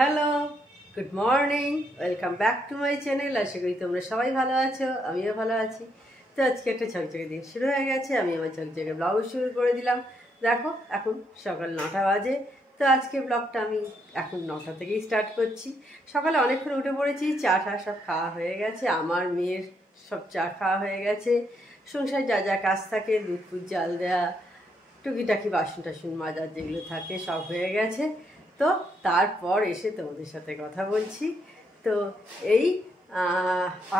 Hello, good morning, welcome back to my channel. আশা করি তোমরা সবাই ভালো আছো, আমিও ভালো আছি। তো আজকে একটা ঝকঝকে দিন শুরু হয়ে গেছে, আমি আমার ঝকঝকে ব্লগ শুরু করে দিলাম। দেখো এখন সকাল 9টা বাজে। তো আজকে ব্লগটা আমি এখন 9টা থেকেই স্টার্ট করছি। সকালে অনেকক্ষণ উঠে পড়েছি, চা টা সব খাওয়া হয়ে গেছে, আমার মেয়ের সব চা খাওয়া হয়ে গেছে। সংসার যা যা কাজ থাকে, দুধ ফুট জাল দেওয়া, টুকিটাকি বাসন টাসন মাজার যেগুলো থাকে সব হয়ে গেছে। তো তারপর এসে তোমাদের সাথে কথা বলছি। তো এই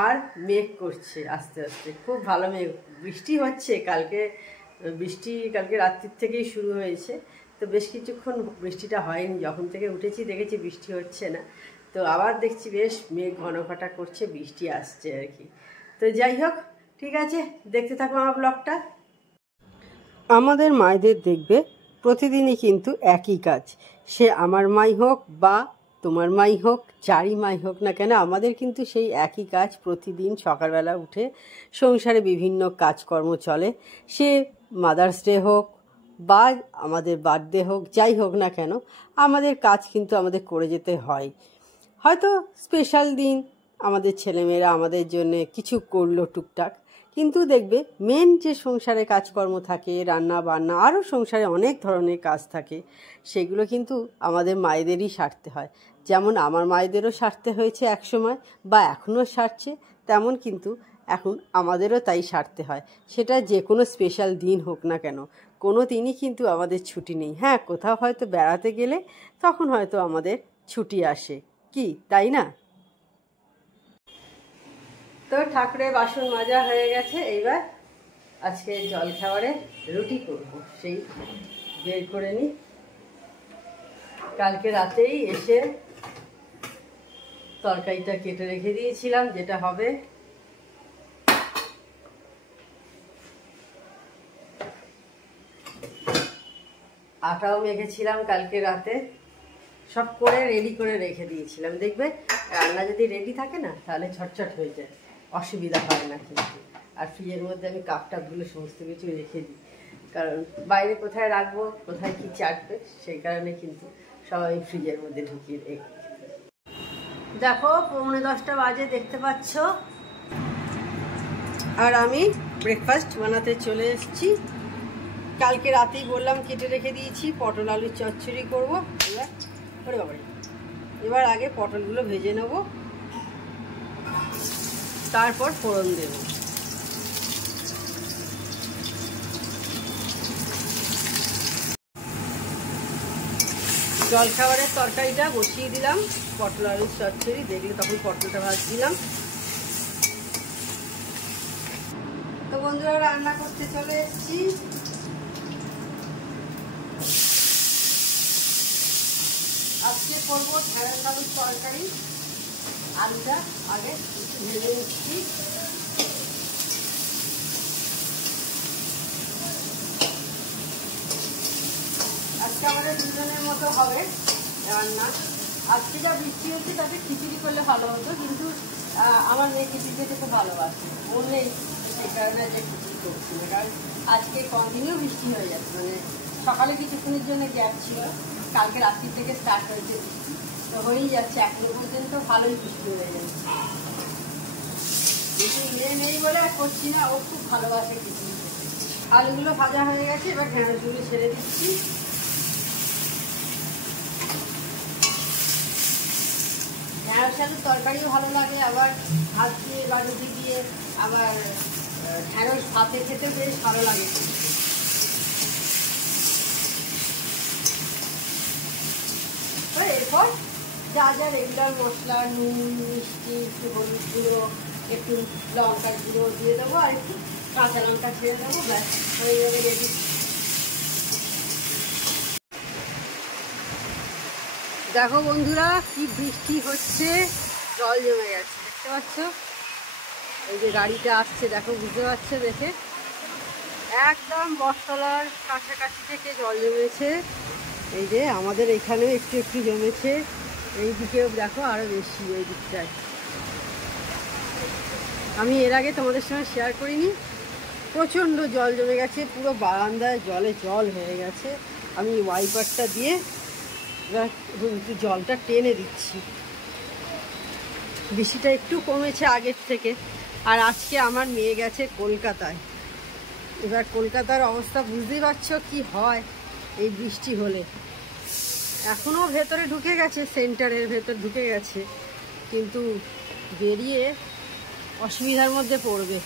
আর মেঘ করছে আস্তে আস্তে, খুব ভালো মেঘ, বৃষ্টি হচ্ছে। কালকে রাত্রির থেকেই শুরু হয়েছে। তো বেশ কিছুক্ষণ বৃষ্টিটা হয়নি, যখন থেকে উঠেছি দেখেছি বৃষ্টি হচ্ছে না। তো আবার দেখছি বেশ মেঘ ঘনঘটা করছে, বৃষ্টি আসছে আর কি। তো যাই হোক, ঠিক আছে, দেখতে থাকো আমার ব্লগটা। আমাদের মায়েদের দেখবে প্রতিদিনই কিন্তু একই কাজ, সে আমার মাই হোক বা তোমার মাই হোক, যারই মাই হোক না কেন, আমাদের কিন্তু সেই একই কাজ। প্রতিদিন সকালবেলা উঠে সংসারে বিভিন্ন কাজকর্ম চলে, সে মাদার্স ডে হোক বা আমাদের বার্থডে হোক, যাই হোক না কেন, আমাদের কাজ কিন্তু আমাদের করে যেতে হয়। হয়তো স্পেশাল দিন আমাদের ছেলেমেয়েরা আমাদের জন্য কিছু করলো টুকটাক, কিন্তু দেখবে মেন যে সংসারে কাজকর্ম থাকে, রান্না বান্না, আরও সংসারে অনেক ধরনের কাজ থাকে, সেগুলো কিন্তু আমাদের মায়েদেরই সারতে হয়। যেমন আমার মায়েদেরও সারতে হয়েছে একসময়, বা এখনও সারছে, তেমন কিন্তু এখন আমাদেরও তাই সারতে হয়। সেটা যে কোনো স্পেশাল দিন হোক না কেন, কোনো দিনই কিন্তু আমাদের ছুটি নেই। হ্যাঁ, কোথাও হয়তো বেড়াতে গেলে তখন হয়তো আমাদের ছুটি আসে, কি তাই না? তো ঠাকুরের বাসন মাজা হয়ে গেছে, এইবার আজকে জল খাবারে রুটি করব, সেই বের করে নিই। কালকে রাতেই এসে তরকারিটা কেটে রেখে দিয়েছিলাম, যেটা হবে। আটাও মেখেছিলাম কালকে রাতে, সব করে রেডি করে রেখে দিয়েছিলাম। দেখবে রান্না যদি রেডি থাকে না, তাহলে ঝটঝট হয়ে যায়, অসুবিধা হয় না কিন্তু। আর ফ্রিজের মধ্যে আমি কাপ টাপগুলো সমস্ত কিছু রেখে দিই, কারণ বাইরে কোথায় রাখবো, কোথায় কি চাটবে, সেই কারণে কিন্তু সব আমি ফ্রিজের মধ্যে ঢুকিয়ে রেখে। দেখো 9:45 বাজে, দেখতে পাচ্ছ, আর আমি ব্রেকফাস্ট বানাতে চলে এসেছি। কালকে রাতেই বললাম কেটে রেখে দিয়েছি, পটল আলুর চচ্চড়ি করবো। এবার আগে পটলগুলো ভেজে নেব, তারপর ফোড়ন দেব। জলখাবারের তরকারিটা বসিয়ে দিলাম, পটল আলুর চচ্চড়ি, দেখলে তখন পটলটা ভাজছিলাম। তো বন্ধুরা, রান্না করতে চলে এসেছি। আজকে করবো ঢেঁড়স আলুর তরকারি। আলুটা আগে একটু ভেজে নিচ্ছি। আজকে আমাদের দুজনের মতো হবে রান্না। আজকে যা বৃষ্টি হচ্ছে তাতে খিচুড়ি করলে ভালো হতো, কিন্তু আমার মেয়ে খিচুড়ি খেতে খুব ভালোবাসে, ওর নেই, সেই কারণে যে খিচুড়ি করছি না। কারণ আজকে কন্টিনিউ বৃষ্টি হয়ে যাচ্ছে, মানে সকালে কিছুক্ষণের জন্য গ্যাপ ছিল, কালকে রাত্রি থেকে স্টার্ট হয়েছে বৃষ্টি, তো হয়েই যাচ্ছে এখনো পর্যন্ত ভালোই বৃষ্টি হয়ে যাচ্ছে। কিন্তু মেয়ে নেই বলে আর করছি না, ও খুব ভালোবাসে খিচুড়ি। আলুগুলো ভাজা হয়ে গেছে, এবার ঢেঁড়সগুলো ছেড়ে দিচ্ছি। ঢেঁড়স আলুর তরকারিও ভালো লাগে, আবার ভাত দিয়ে বা রুটি দিয়ে, আবার ঢেঁড়স ভাতে খেতে বেশ ভালো লাগে। এরপর যা যা রেগুলার মশলা, নুন, মিষ্টি, একটু হলুদ গুঁড়ো, একটু লঙ্কার গুঁড়ো দিয়ে দেবো, আর একটু কাঁচা লঙ্কা ছেড়ে দেবো, ব্যাস হয়ে যাবে রেডি। দেখো বন্ধুরা, কি বৃষ্টি হচ্ছে, জল জমে গেছে, দেখতে পাচ্ছ? এই যে গাড়িটা আসছে, দেখো, বুঝতে পারছো দেখে, একদম বটতলার কাছাকাছি থেকে জল জমেছে। এই যে আমাদের এখানেও একটু একটু জমেছে, এই দিকেও দেখো আরো বেশি, এই দিকটায়। আমি এর আগে তোমাদের সঙ্গে শেয়ার করিনি, প্রচণ্ড জল জমে গেছে, পুরো বারান্দায় জলে জল হয়ে গেছে। আমি ওয়াইপারটা দিয়ে এবার একটু জলটা টেনে দিচ্ছি। বৃষ্টিটা একটু কমেছে আগের থেকে। আর আজকে আমার মেয়ে গেছে কলকাতায়। এবার কলকাতার অবস্থা বুঝতেই পারছো কি হয় এই বৃষ্টি হলে। এখনও ভেতরে ঢুকে গেছে, সেন্টারের ভেতর ঢুকে গেছে, কিন্তু বেরিয়ে অসুবিধার মধ্যে পড়বে।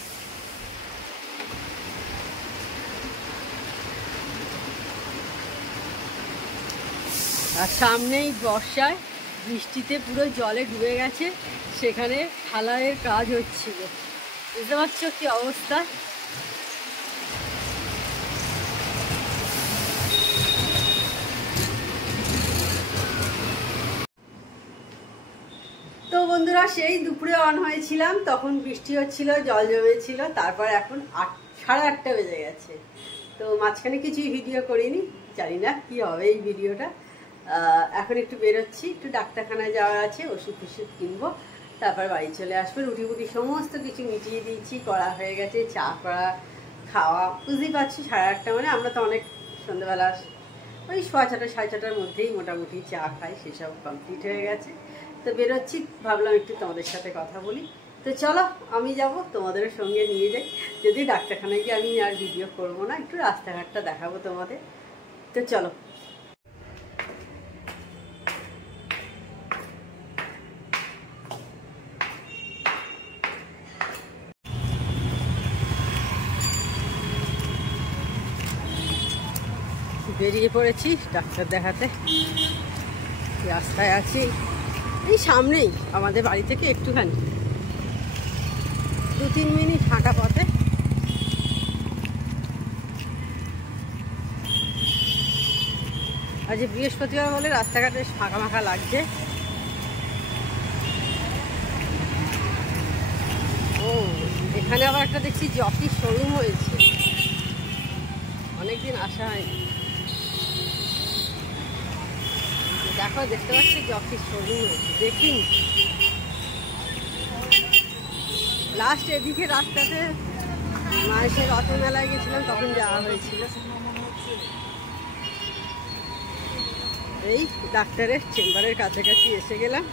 আর সামনেই বর্ষায় বৃষ্টিতে পুরো জলে ডুবে গেছে, সেখানে ঢালাইয়ের কাজ হচ্ছিল। বুঝতে পারছো কি অবস্থা। তো বন্ধুরা, সেই দুপুরে অন হয়েছিলাম, তখন বৃষ্টি হচ্ছিল, জল জমেছিল। তারপর এখন 8:30 বেজে গেছে। তো মাঝখানে কিছুই ভিডিও করিনি, জানি না কি হবে এই ভিডিওটা। এখন একটু বেরোচ্ছি, একটু ডাক্তারখানায় যাওয়ার আছে, ওষুধ টষুধ কিনবো, তারপর বাড়ি চলে আসবো। রুটি ফুটি সমস্ত কিছু মিটিয়ে দিয়েছি, করা হয়ে গেছে, চা করা খাওয়া। বুঝতেই পারছি 8:30 মানে আমরা তো অনেক সন্ধ্যেবেলা ওই 6:30 6:30টার মধ্যেই মোটামুটি চা খাই, সেসব কমপ্লিট হয়ে গেছে। তো বেরোচ্ছি, ভাবলাম একটু তোমাদের সাথে কথা বলি। তো চলো, আমি যাব, তোমাদের সঙ্গে নিয়ে যাই। যদি ডাক্তারখানায় গিয়ে আমি আর ভিডিও করবো না, একটু রাস্তাঘাটটা দেখাবো তোমাদের। তো চলো। বেরিয়ে পড়েছি ডাক্তার দেখাতে। রাস্তায় আছি, এই সামনেই আমাদের বাড়ি থেকে একটুখানি 2-3 মিনিট হাঁটা পথে। আজ বৃহস্পতিবার বলে রাস্তাঘাটে ফাঁকা ফাঁকা লাগছে। ও, এখানে আবার একটা দেখছি জকি শোরুম হয়েছে, অনেকদিন আসা হয়নি। দেখো, দেখতে পাচ্ছি জকি শোরুম হয়েছে, দেখিনি। লাস্ট এদিকে রাস্তাতে মায়ের রথ মেলায় গেছিলাম, তখন যাওয়া হয়েছিল। এই ডাক্তারের চেম্বারের কাছাকাছি এসে গেলাম।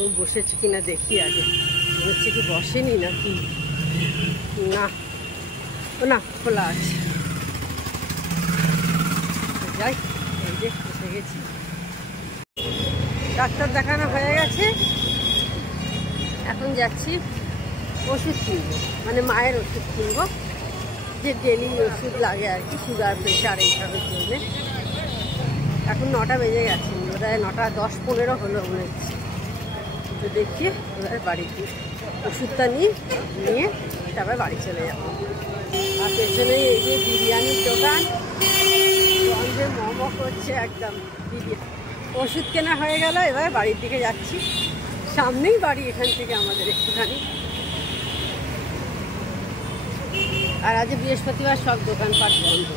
ও বসেছে কিনা দেখি আগে, হচ্ছে কি বসেনি নাকি। না, ও না, খোলা আছে। যাই, এই যে এসে গেছি। ডাক্তার দেখানো হয়ে গেছে, এখন যাচ্ছি ওষুধ কিনবো, মানে মায়ের ওষুধ কিনবো, যে ডেলি ওষুধ লাগে আর কি, সুগার প্রেশার এইসবের জন্য। এখন 9টা বেজে গেছে, বোধহয় 9:10-15 হলো মনে হচ্ছে। তো দেখি এবার বাড়িতে ওষুধটা নিয়ে তারপর বাড়ি চলে যাবো। আর পেছনে এই যে বিরিয়ানির দোকান, গন্ধে মোমো করছে একদম বিরিয়ানি। ওষুধ কেনা হয়ে গেল, এবার বাড়ির দিকে যাচ্ছি। সামনেই বাড়ি এখান থেকে আমাদের একটুখানি। আর আজ বৃহস্পতিবার সব দোকানপাট বন্ধ।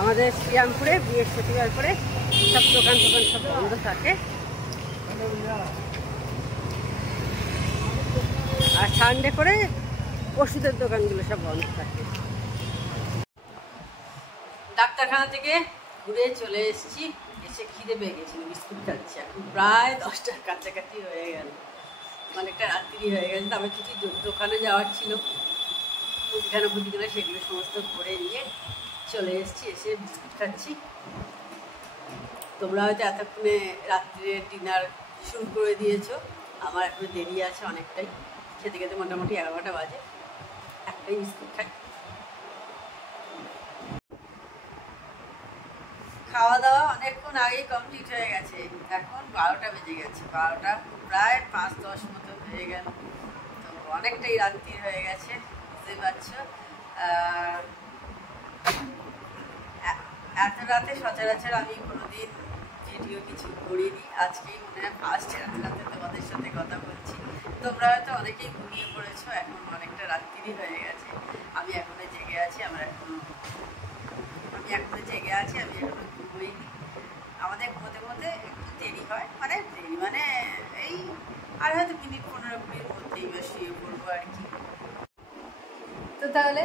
আমাদের শ্রীরামপুরে বৃহস্পতিবার করে সব দোকান সব বন্ধ থাকে। আর সানডে করে ওষুধের দোকানগুলো সব বন্ধ থাকে। ডাক্তারখানা থেকে ঘুরে চলে এসেছি, এসে খিদে পেয়ে গেছিল, বিস্কুট খাচ্ছি। এখন প্রায় 10টার কাছাকাছি হয়ে গেল, অনেকটা রাত্রি হয়ে গেছে। তারপর কিছু দোকানে যাওয়ার ছিল, মুদিখানা সেগুলো সমস্ত করে নিয়ে চলে এসেছি, এসে বিস্কুট খাচ্ছি। তোমরা হয়তো এতক্ষণে রাত্রির ডিনার শুরু করে দিয়েছো, আমার এখন দেরি আছে অনেকটাই। খেতে খেতে মোটামুটি 11টা বাজে। একটাই বিস্কুট খাই। খাওয়া দাওয়া অনেকক্ষণ আগেই কমপ্লিট হয়ে গেছে, এখন 12টা বেজে গেছে। 12টা প্রায় 5-10 মতো হয়ে গেল। তো অনেকটাই রাত্রি হয়ে গেছে, বুঝতেই পারছো। এত রাতে সচরাচর আমি কোনোদিন ভিডিও কিছু করিনি, আজকেই মনে হয় ফার্স্ট রাতে তোমাদের সাথে কথা বলছি। তোমরা হয়তো অনেকেই ঘুমিয়ে পড়েছো, এখন অনেকটা রাত্রি হয়ে গেছে। আমি এখনো জেগে আছি, আমি এখনো ঘুমোইনি। আমাদের ঘুমোতে ঘুমোতে একটু দেরি হয়, মানে এই আর হয়তো মিনিট 15-20 মধ্যেই বা শুয়ে পড়বো আর কি। তো তাহলে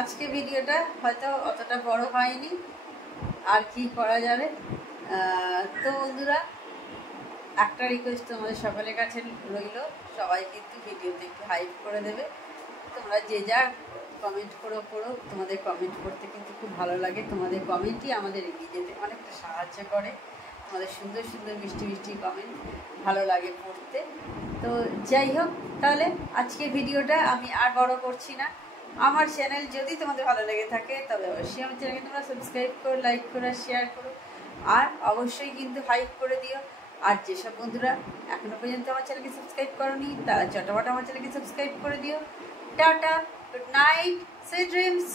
আজকে ভিডিওটা হয়তো অতটা বড় হয়নি, আর কি করা যাবে। তো বন্ধুরা, একটা রিকোয়েস্ট তোমাদের সকলের কাছে রইল, সবাই কিন্তু ভিডিওতে একটু হাইপ করে দেবে। তোমরা যে যা কমেন্ট করো, তোমাদের কমেন্ট করতে কিন্তু খুব ভালো লাগে। তোমাদের কমেন্টই আমাদের এগিয়ে যেতে অনেকটা সাহায্য করে। তোমাদের সুন্দর সুন্দর মিষ্টি মিষ্টি কমেন্ট ভালো লাগে পড়তে। তো যাই হোক, তাহলে আজকে ভিডিওটা আমি আর বড় করছি না। আমার চ্যানেল যদি তোমাদের ভালো লেগে থাকে তবে অবশ্যই আমার চ্যানেলকে তোমরা সাবস্ক্রাইব করো, লাইক করো, শেয়ার করো, আর অবশ্যই কিন্তু হাইপ করে দিও। আর যেসব বন্ধুরা এখনো পর্যন্ত আমার চ্যানেলকে সাবস্ক্রাইব করোনি তারা চটাপট আমার চ্যানেলকে সাবস্ক্রাইব করে দিও। Tata, good night, sweet dreams.